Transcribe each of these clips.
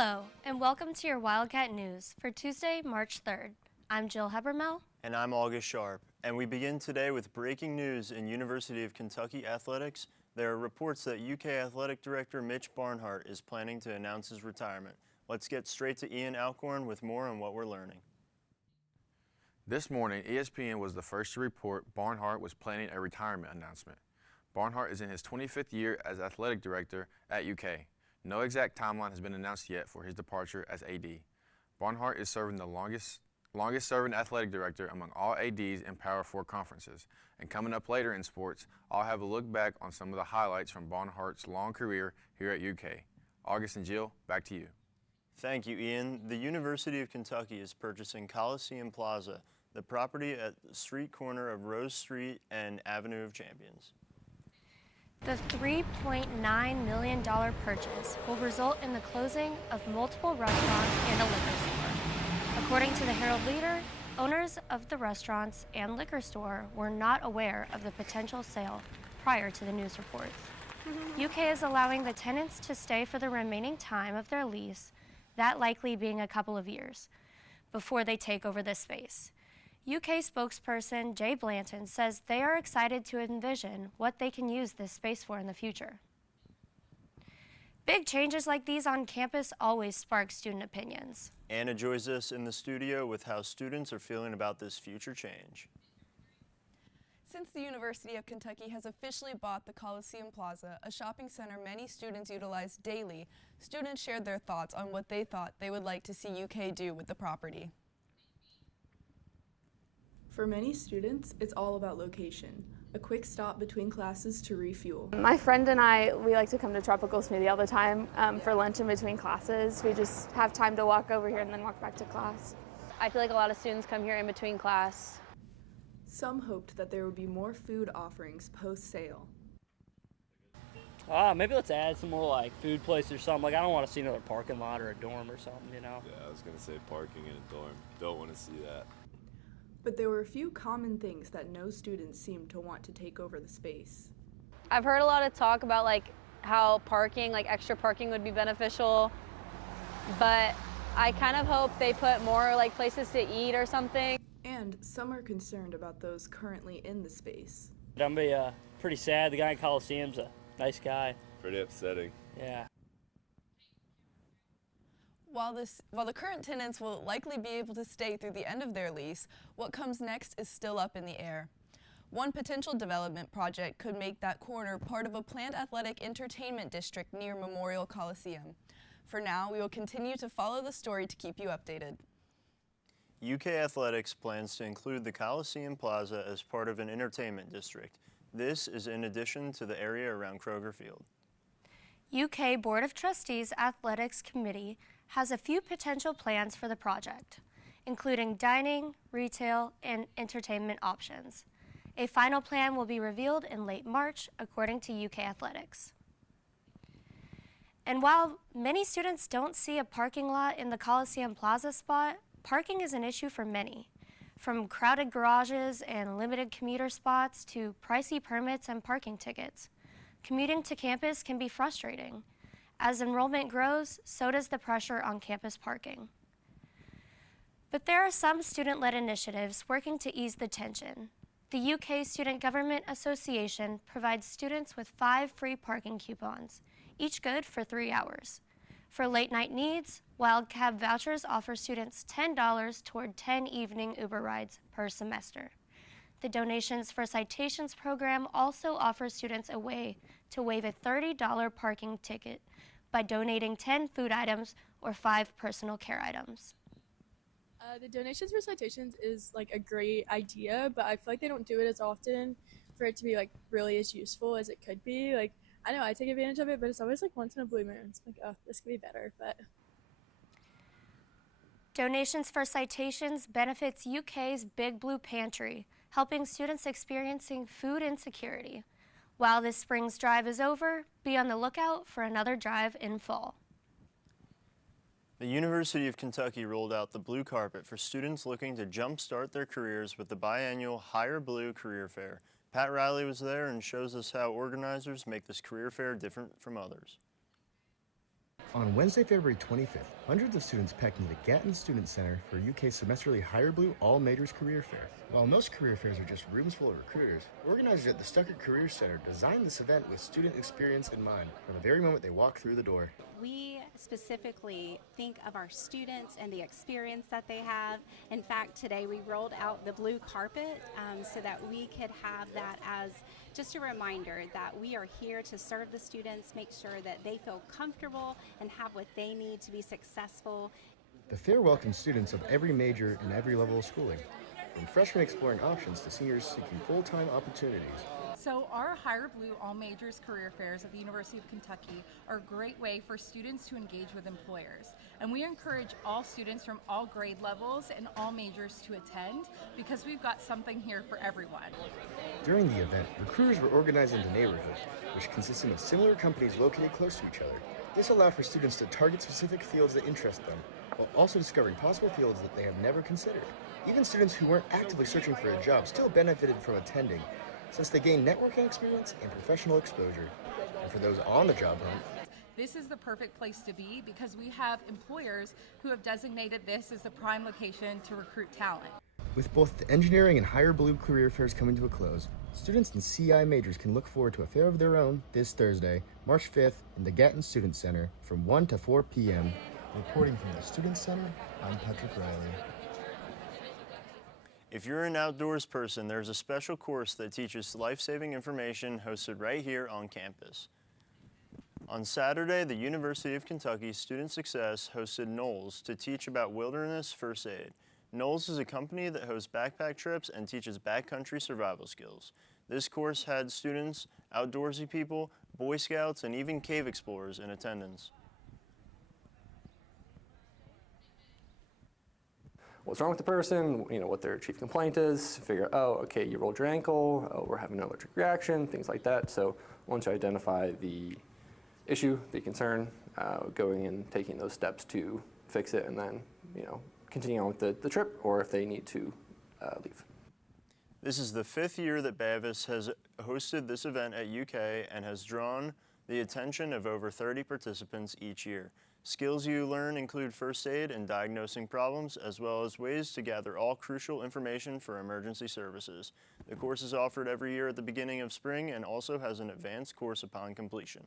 Hello, and welcome to your Wildcat News for Tuesday, March 3rd. I'm Jill Hebermel. And I'm August Sharp. And we begin today with breaking news in University of Kentucky athletics. There are reports that UK Athletic Director Mitch Barnhart is planning to announce his retirement. Let's get straight to Ian Alcorn with more on what we're learning. This morning, ESPN was the first to report Barnhart was planning a retirement announcement. Barnhart is in his 25th year as athletic director at UK. No exact timeline has been announced yet for his departure as AD. Barnhart is serving the longest serving athletic director among all ADs in Power 4 conferences. And coming up later in sports, I'll have a look back on some of the highlights from Barnhart's long career here at UK. August and Jill, back to you. Thank you, Ian. The University of Kentucky is purchasing Coliseum Plaza, the property at the street corner of Rose Street and Avenue of Champions. The $3.9 million purchase will result in the closing of multiple restaurants and a liquor store. According to the Herald Leader, owners of the restaurants and liquor store were not aware of the potential sale prior to the news reports. UK is allowing the tenants to stay for the remaining time of their lease, that likely being a couple of years, before they take over this space. UK spokesperson Jay Blanton says they are excited to envision what they can use this space for in the future. Big changes like these on campus always spark student opinions. Anna joins us in the studio with how students are feeling about this future change. Since the University of Kentucky has officially bought the Coliseum Plaza, a shopping center many students utilize daily, students shared their thoughts on what they thought they would like to see UK do with the property. For many students, it's all about location, a quick stop between classes to refuel. My friend and I, we like to come to Tropical Smoothie all the time for lunch in between classes. We just have time to walk over here and then walk back to class. I feel like a lot of students come here in between class. Some hoped that there would be more food offerings post-sale. Maybe let's add some more like food places or something. Like I don't want to see another parking lot or a dorm or something, you know? Yeah, I was gonna say parking in a dorm. Don't want to see that. But there were a few common things that no students seemed to want to take over the space. I've heard a lot of talk about like how parking, like extra parking would be beneficial, but I kind of hope they put more like places to eat or something. And some are concerned about those currently in the space. I'm pretty sad. The guy in Coliseum's a nice guy. Pretty upsetting. Yeah. While the current tenants will likely be able to stay through the end of their lease, what comes next is still up in the air. One potential development project could make that corner part of a planned athletic entertainment district near Memorial Coliseum. For now, we will continue to follow the story to keep you updated. UK Athletics plans to include the Coliseum Plaza as part of an entertainment district. This is in addition to the area around Kroger Field. UK Board of Trustees Athletics Committee has a few potential plans for the project, including dining, retail, and entertainment options. A final plan will be revealed in late March, according to UK Athletics. And while many students don't see a parking lot in the Coliseum Plaza spot, parking is an issue for many. From crowded garages and limited commuter spots to pricey permits and parking tickets, commuting to campus can be frustrating. As enrollment grows, so does the pressure on campus parking. But there are some student-led initiatives working to ease the tension. The UK Student Government Association provides students with 5 free parking coupons, each good for 3 hours. For late-night needs, Wildcat vouchers offer students $10 toward 10 evening Uber rides per semester. The Donations for Citations program also offers students a way to waive a $30 parking ticket by donating 10 food items or 5 personal care items. The Donations for Citations is like a great idea, but I feel like they don't do it as often for it to be like really as useful as it could be. Like, I know I take advantage of it, but it's always like once in a blue moon. It's like, oh, this could be better, but. Donations for Citations benefits UK's Big Blue Pantry, helping students experiencing food insecurity. While this spring's drive is over, be on the lookout for another drive in fall. The University of Kentucky rolled out the blue carpet for students looking to jumpstart their careers with the biannual Higher Blue Career Fair. Pat Riley was there and shows us how organizers make this career fair different from others. On Wednesday, February 25th, hundreds of students packed into the Gatton Student Center for UK's semesterly Higher Blue All Majors Career Fair. While most career fairs are just rooms full of recruiters, organizers at the Stucker Career Center designed this event with student experience in mind from the very moment they walk through the door. We specifically think of our students and the experience that they have. In fact, today we rolled out the blue carpet so that we could have that as just a reminder that we are here to serve the students, make sure that they feel comfortable and have what they need to be successful. The fair welcomes students of every major and every level of schooling, from freshmen exploring options to seniors seeking full-time opportunities. So our Higher Blue All Majors career fairs at the University of Kentucky are a great way for students to engage with employers. And we encourage all students from all grade levels and all majors to attend because we've got something here for everyone. During the event, recruiters were organized into neighborhoods, which consisted of similar companies located close to each other. This allowed for students to target specific fields that interest them, while also discovering possible fields that they have never considered. Even students who weren't actively searching for a job still benefited from attending, since they gained networking experience and professional exposure. And for those on the job hunt, this is the perfect place to be because we have employers who have designated this as a prime location to recruit talent. with both the engineering and Higher Blue career fairs coming to a close, students and CI majors can look forward to a fair of their own this Thursday, March 5th in the Gatton Student Center from 1 to 4 p.m. Reporting from the Student Center, I'm Patrick Riley. If you're an outdoors person, there's a special course that teaches life-saving information hosted right here on campus. On Saturday, the University of Kentucky Student Success hosted Knowles to teach about wilderness first aid. Knowles is a company that hosts backpack trips and teaches backcountry survival skills. This course had students, outdoorsy people, Boy Scouts, and even cave explorers in attendance. What's wrong with the person, what their chief complaint is, figure out, oh, okay, you rolled your ankle, oh, we're having an allergic reaction, things like that. So once you identify the issue, the concern, going and taking those steps to fix it, and then, continue on with the trip, or if they need to leave. This is the 5th year that Bavis has hosted this event at UK and has drawn the attention of over 30 participants each year. Skills you learn include first aid and diagnosing problems, as well as ways to gather all crucial information for emergency services. The course is offered every year at the beginning of spring and also has an advanced course upon completion.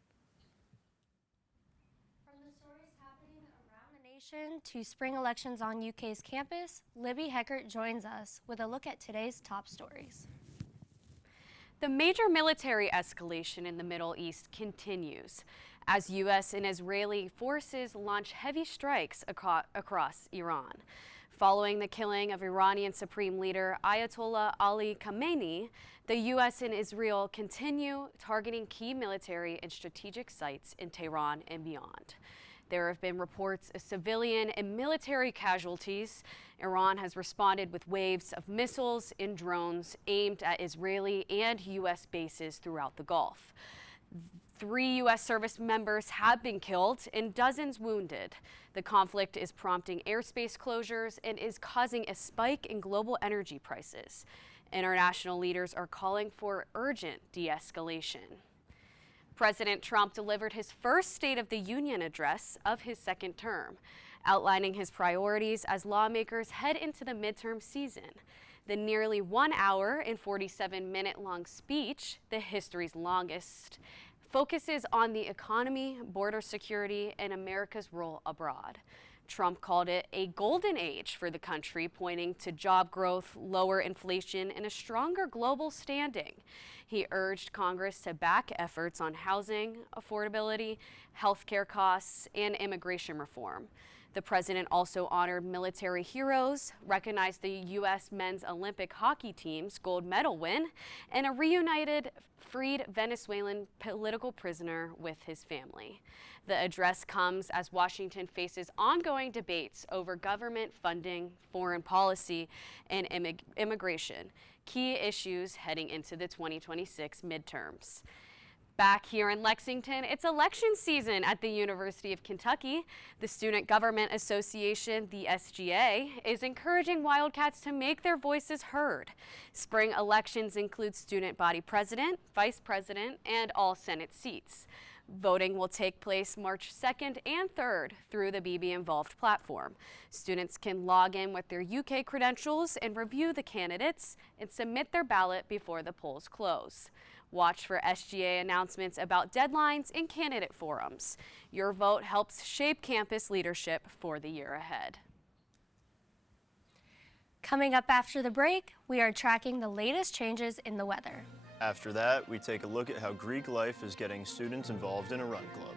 From the stories happening around the nation to spring elections on UK's campus, Libby Heckert joins us with a look at today's top stories. The major military escalation in the Middle East continues as U.S. and Israeli forces launch heavy strikes across Iran. Following the killing of Iranian Supreme Leader Ayatollah Ali Khamenei, the U.S. and Israel continue targeting key military and strategic sites in Tehran and beyond. There have been reports of civilian and military casualties. Iran has responded with waves of missiles and drones aimed at Israeli and U.S. bases throughout the Gulf. 3 U.S. service members have been killed and dozens wounded. The conflict is prompting airspace closures and is causing a spike in global energy prices. International leaders are calling for urgent de-escalation. President Trump delivered his first State of the Union address of his second term, outlining his priorities as lawmakers head into the midterm season. The nearly 1 hour and 47-minute long speech, the history's longest, focuses on the economy, border security, and America's role abroad. Trump called it a golden age for the country, pointing to job growth, lower inflation, and a stronger global standing. He urged Congress to back efforts on housing, affordability, healthcare costs, and immigration reform. The president also honored military heroes, recognized the U.S. men's Olympic hockey team's gold medal win, and a reunited freed Venezuelan political prisoner with his family. The address comes as Washington faces ongoing debates over government funding, foreign policy, and immigration, key issues heading into the 2026 midterms. Back here in Lexington, it's election season at the University of Kentucky. The Student Government Association, the SGA, is encouraging Wildcats to make their voices heard. Spring elections include student body president, vice president, and all Senate seats. Voting will take place March 2nd and 3rd through the BB Involved platform. Students can log in with their UK credentials and review the candidates and submit their ballot before the polls close. Watch for SGA announcements about deadlines and candidate forums. Your vote helps shape campus leadership for the year ahead. Coming up after the break, we are tracking the latest changes in the weather. After that, we take a look at how Greek life is getting students involved in a run club.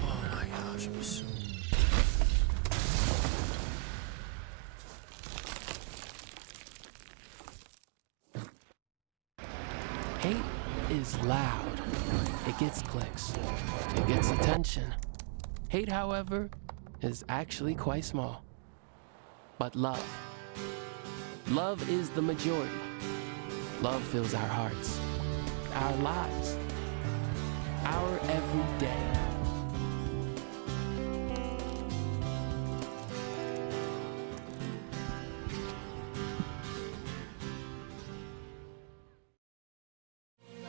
Oh my gosh, I'm so... Hate is loud. It gets clicks. It gets attention. Hate, however, is actually quite small. But love is the majority. Love fills our hearts, our lives, our everyday.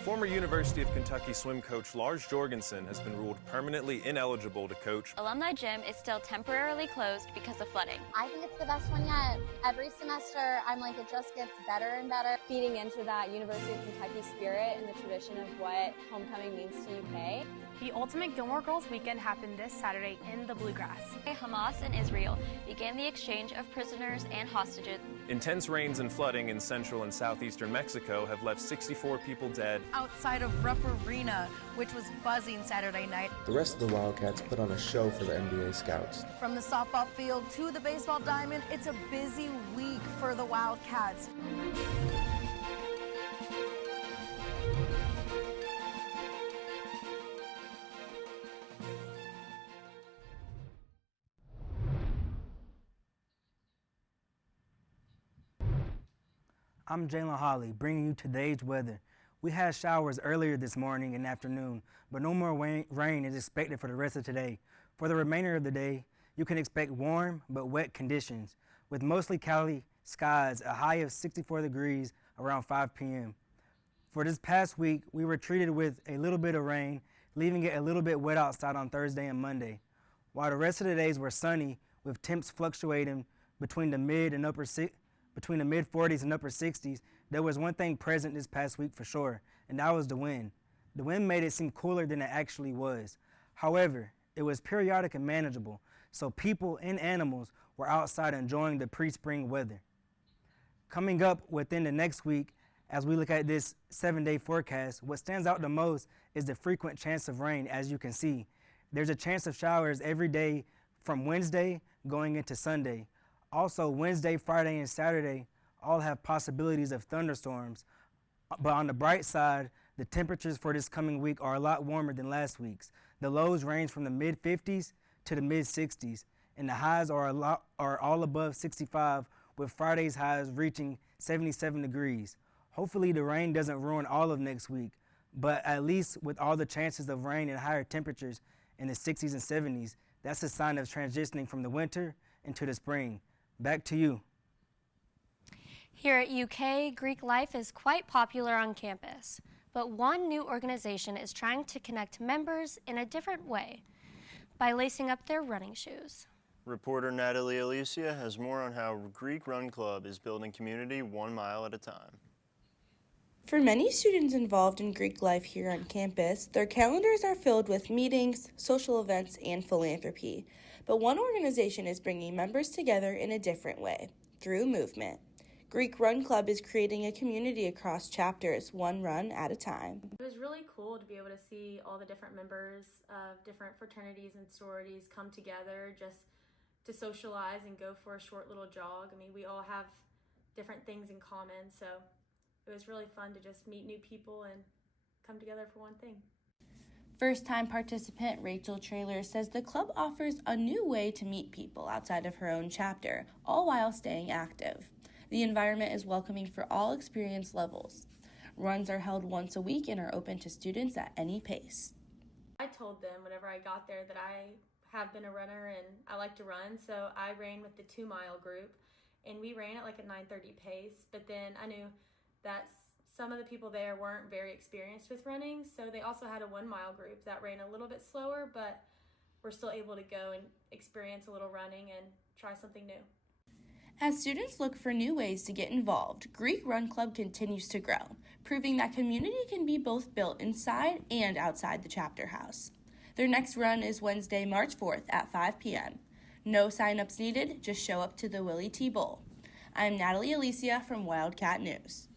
Former University of Kentucky swim coach Lars Jorgensen has been ruled permanently ineligible to coach. Alumni Gym is still temporarily closed because of flooding. I think it's the best one yet. Every semester, I'm like, it just gets better and better. Feeding into that University of Kentucky spirit and the tradition of what homecoming means to UK. The ultimate Gilmore Girls weekend happened this Saturday in the Bluegrass. Hamas and Israel began the exchange of prisoners and hostages. Intense rains and flooding in central and southeastern Mexico have left 64 people dead. Outside of Rupp Arena, which was buzzing Saturday night. The rest of the Wildcats put on a show for the NBA scouts. From the softball field to the baseball diamond, it's a busy week for the Wildcats. I'm Jalen Holly, bringing you today's weather. We had showers earlier this morning and afternoon, but no more rain is expected for the rest of today. For the remainder of the day, you can expect warm but wet conditions, with mostly cloudy skies, a high of 64 degrees around 5 p.m. For this past week, we were treated with a little bit of rain, leaving it a little bit wet outside on Thursday and Monday. While the rest of the days were sunny, with temps fluctuating between the mid 40s and upper 60s, there was one thing present this past week for sure, and that was the wind. The wind made it seem cooler than it actually was. However, it was periodic and manageable, so people and animals were outside enjoying the pre-spring weather. Coming up within the next week, as we look at this 7-day forecast, what stands out the most is the frequent chance of rain. As you can see, there's a chance of showers every day from Wednesday going into Sunday. Also, Wednesday, Friday, and Saturday all have possibilities of thunderstorms. But on the bright side, the temperatures for this coming week are a lot warmer than last week's. The lows range from the mid-50s to the mid-60s, and the highs are all above 65, with Friday's highs reaching 77 degrees. Hopefully the rain doesn't ruin all of next week, but at least with all the chances of rain and higher temperatures in the 60s and 70s, that's a sign of transitioning from the winter into the spring. Back to you. Here at UK, Greek life is quite popular on campus, but one new organization is trying to connect members in a different way by lacing up their running shoes. Reporter Natalie Alicia has more on how Greek Run Club is building community 1 mile at a time. For many students involved in Greek life here on campus, their calendars are filled with meetings, social events, and philanthropy. But one organization is bringing members together in a different way, through movement. Greek Run Club is creating a community across chapters, one run at a time. It was really cool to be able to see all the different members of different fraternities and sororities come together just to socialize and go for a short little jog. I mean, we all have different things in common, so it was really fun to just meet new people and come together for one thing. First-time participant Rachel Traylor says the club offers a new way to meet people outside of her own chapter, all while staying active. The environment is welcoming for all experience levels. Runs are held once a week and are open to students at any pace. I told them whenever I got there that I have been a runner and I like to run, so I ran with the 2 mile group. and we ran at like a 9:30 pace, but then I knew that some of the people there weren't very experienced with running, so they also had a 1 mile group that ran a little bit slower, but we're still able to go and experience a little running and try something new. As students look for new ways to get involved, Greek Run Club continues to grow, proving that community can be both built inside and outside the chapter house. Their next run is Wednesday, March 4th at 5 p.m. No sign-ups needed, just show up to the Willie T. Bowl. I'm Natalie Alicia from Wildcat News.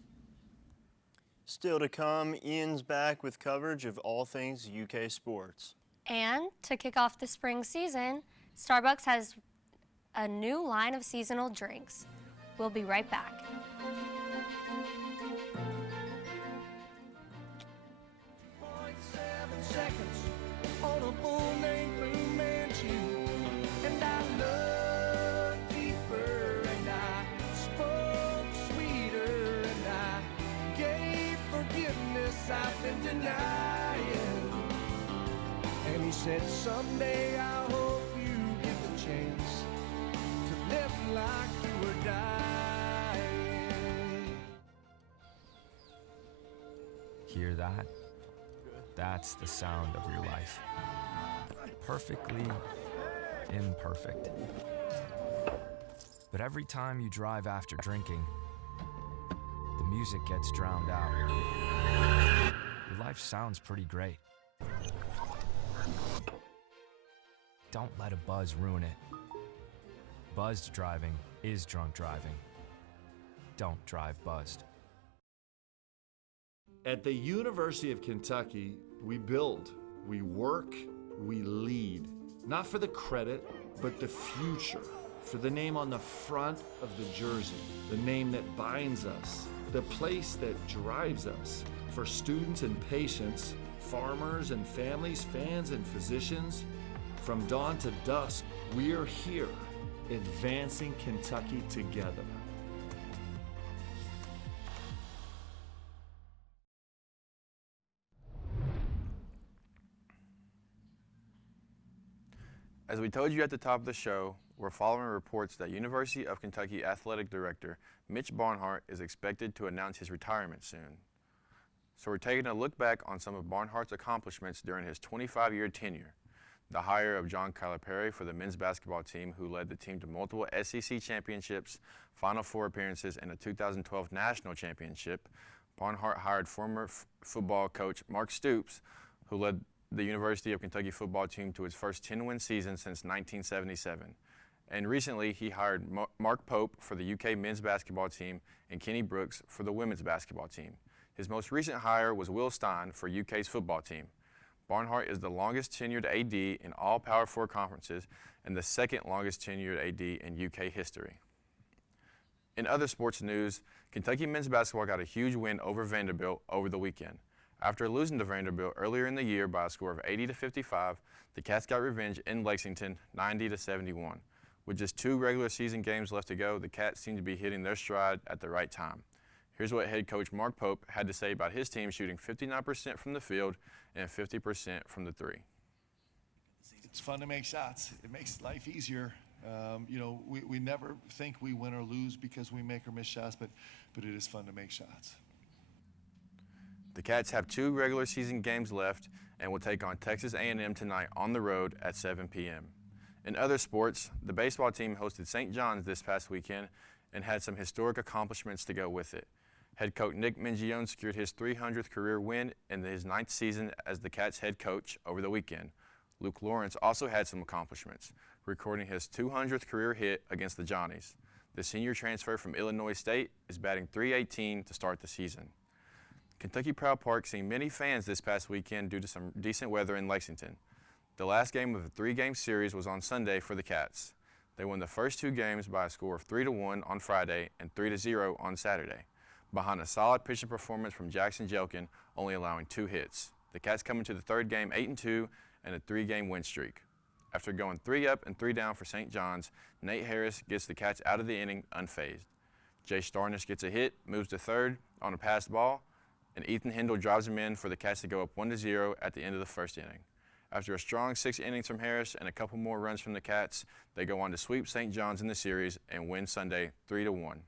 Still to come, Ian's back with coverage of all things UK sports. And to kick off the spring season, Starbucks has a new line of seasonal drinks. We'll be right back. 0.7 seconds on a bull named Blue Mansion, and I looked deeper and I spoke sweeter and I gave forgiveness I've been denying. And he said, someday I hope you get the chance to live like you were dying. Hear that? That's the sound of your life. Perfectly imperfect. But every time you drive after drinking, the music gets drowned out. Your life sounds pretty great. Don't let a buzz ruin it. Buzzed driving is drunk driving. Don't drive buzzed. At the University of Kentucky, we build, we work, we lead. Not for the credit, but the future. For the name on the front of the jersey, the name that binds us, the place that drives us. For students and patients, farmers and families, fans and physicians, from dawn to dusk, we're here, advancing Kentucky together. As we told you at the top of the show, we're following reports that University of Kentucky Athletic Director Mitch Barnhart is expected to announce his retirement soon. So we're taking a look back on some of Barnhart's accomplishments during his 25-year tenure. The hire of John Calipari for the men's basketball team, who led the team to multiple SEC championships, Final Four appearances, and a 2012 national championship. Barnhart hired former football coach Mark Stoops, who led the University of Kentucky football team to its first 10-win season since 1977. And recently, he hired Mark Pope for the UK men's basketball team and Kenny Brooks for the women's basketball team. His most recent hire was Will Stein for UK's football team. Barnhart is the longest tenured AD in all Power Four conferences and the second longest tenured AD in UK history. In other sports news, Kentucky men's basketball got a huge win over Vanderbilt over the weekend. After losing to Vanderbilt earlier in the year by a score of 80-55, the Cats got revenge in Lexington, 90-71. With just 2 regular season games left to go, the Cats seem to be hitting their stride at the right time. Here's what head coach Mark Pope had to say about his team shooting 59% from the field and 50% from the three. It's fun to make shots. It makes life easier. You know, we never think we win or lose because we make or miss shots, but it is fun to make shots. The Cats have 2 regular season games left and will take on Texas A&M tonight on the road at 7 p.m. In other sports, the baseball team hosted St. John's this past weekend and had some historic accomplishments to go with it. Head coach Nick Mingione secured his 300th career win in his 9th season as the Cats head coach over the weekend. Luke Lawrence also had some accomplishments, recording his 200th career hit against the Johnnies. The senior transfer from Illinois State is batting .318 to start the season. Kentucky Proud Park seen many fans this past weekend due to some decent weather in Lexington. The last game of a 3-game series was on Sunday for the Cats. They won the first 2 games by a score of 3-1 on Friday and 3-0 on Saturday, behind a solid pitching performance from Jackson Jelkin, only allowing 2 hits. The Cats come into the 3rd game 8-2 and a 3-game win streak. After going 3 up and 3 down for St. John's, Nate Harris gets the Cats out of the inning unfazed. Jay Starnish gets a hit, moves to 3rd on a passed ball, and Ethan Hindle drives him in for the Cats to go up 1-0 at the end of the 1st inning. After a strong 6 innings from Harris and a couple more runs from the Cats, they go on to sweep St. John's in the series and win Sunday 3-1.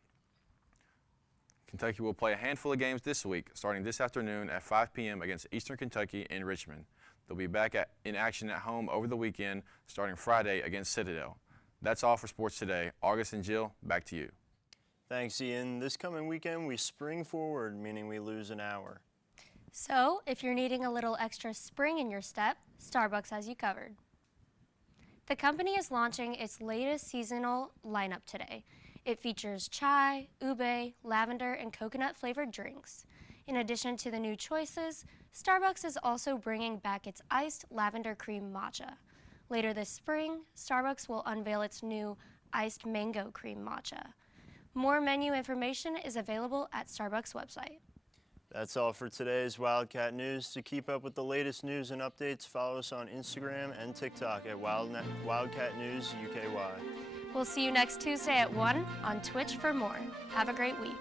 Kentucky will play a handful of games this week, starting this afternoon at 5 p.m. against Eastern Kentucky in Richmond. They'll be back in action at home over the weekend, starting Friday against Citadel. That's all for sports today. August and Jill, back to you. Thanks, Ian. This coming weekend, we spring forward, meaning we lose an hour. So, if you're needing a little extra spring in your step, Starbucks has you covered. The company is launching its latest seasonal lineup today. It features chai, ube, lavender, and coconut-flavored drinks. In addition to the new choices, Starbucks is also bringing back its iced lavender cream matcha. Later this spring, Starbucks will unveil its new iced mango cream matcha. More menu information is available at Starbucks' website. That's all for today's Wildcat News. To keep up with the latest news and updates, follow us on Instagram and TikTok at Wildcat News UKY. We'll see you next Tuesday at 1 on Twitch for more. Have a great week.